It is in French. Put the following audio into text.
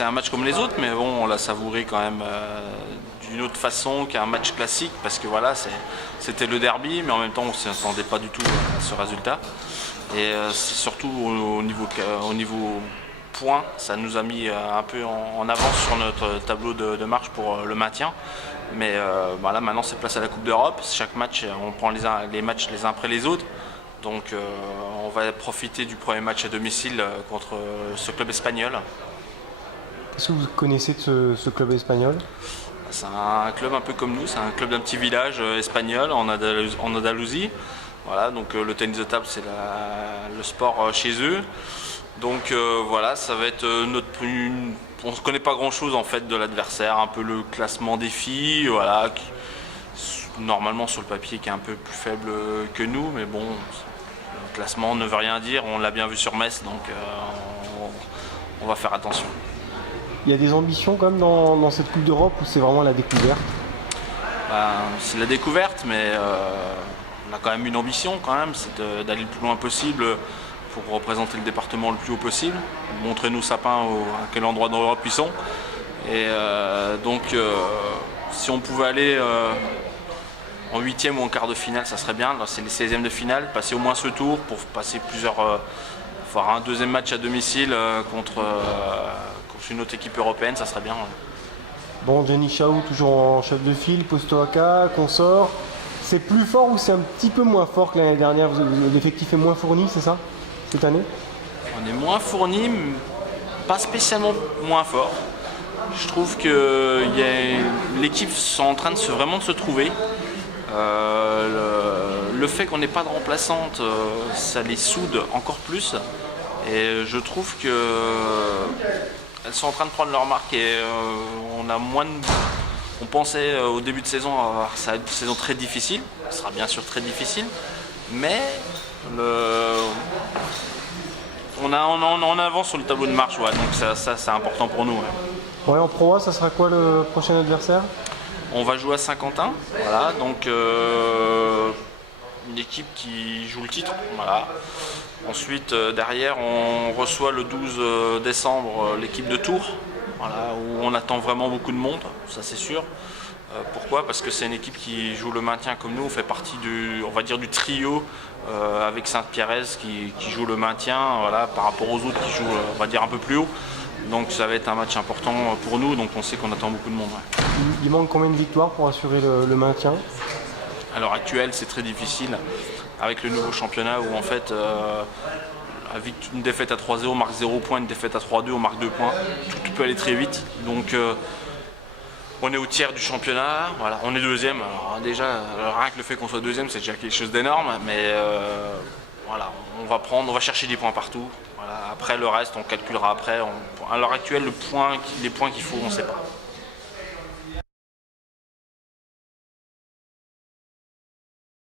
c'est un match comme les autres, mais bon, on l'a savouré quand même d'une autre façon qu'un match classique, parce que voilà, c'était le derby, mais en même temps, on ne s'attendait pas du tout à ce résultat. Et c'est surtout au niveau points, ça nous a mis un peu en avance sur notre tableau de marche pour le maintien. Mais là, maintenant, c'est place à la Coupe d'Europe. Chaque match, on prend les matchs les uns après les autres. Donc on va profiter du premier match à domicile contre ce club espagnol. Qu'est-ce que vous connaissez de ce club espagnol? C'est un club un peu comme nous, c'est un club d'un petit village espagnol en Andalousie. Voilà, donc le tennis de table, c'est le sport chez eux. Donc voilà, ça va être on ne connaît pas grand-chose en fait de l'adversaire, un peu le classement des filles, voilà, normalement sur le papier qui est un peu plus faible que nous, mais bon, le classement ne veut rien dire, on l'a bien vu sur Metz, donc on va faire attention. Il y a des ambitions quand même dans cette Coupe d'Europe ou c'est vraiment la découverte? C'est la découverte, mais on a quand même une ambition quand même, c'est d'aller le plus loin possible pour représenter le département le plus haut possible, montrer nos sapins à quel endroit dans l'Europe ils sont. Et donc si on pouvait aller en 8e ou en quart de finale, ça serait bien. Là, c'est les 16e de finale, passer au moins ce tour pour passer faire un deuxième match à domicile contre une autre équipe européenne, ça serait bien. Ouais. Bon, Denis Chaoux, toujours en chef de file, Postoaca, Consort. C'est plus fort ou c'est un petit peu moins fort que l'année dernière? L'effectif est moins fourni, c'est ça, cette année? On est moins fourni, mais pas spécialement moins fort. Je trouve que l'équipe est en train de vraiment de se trouver. Le fait qu'on n'ait pas de remplaçante, ça les soude encore plus. Et je trouve qu'elles sont en train de prendre leur marque et on pensait au début de saison avoir une saison très difficile. Ce sera bien sûr très difficile, mais on avance sur le tableau de marche, ouais, donc ça c'est important pour nous. Ouais. Ouais, en Pro A, ça sera quoi le prochain adversaire? On va jouer à Saint-Quentin, voilà, donc une équipe qui joue le titre, voilà. Ensuite, derrière, on reçoit le 12 décembre l'équipe de Tours, voilà, où on attend vraiment beaucoup de monde, ça c'est sûr. Pourquoi? Parce que c'est une équipe qui joue le maintien comme nous, on fait partie du trio avec Saint-Pierrez qui joue le maintien, voilà, par rapport aux autres qui jouent, on va dire, un peu plus haut. Donc ça va être un match important pour nous, donc on sait qu'on attend beaucoup de monde. Ouais. Il manque combien de victoires pour assurer le maintien? À l'heure actuelle, c'est très difficile avec le nouveau championnat où en fait, avec une défaite à 3-0, on marque 0 points, une défaite à 3-2, on marque 2 points. Tout peut aller très vite. Donc on est au tiers du championnat, voilà, on est deuxième. Alors, déjà, rien que le fait qu'on soit deuxième, c'est déjà quelque chose d'énorme, mais voilà, on va chercher des points partout. Voilà. Après le reste, on calculera après. À l'heure actuelle, les points qu'il faut, on ne sait pas.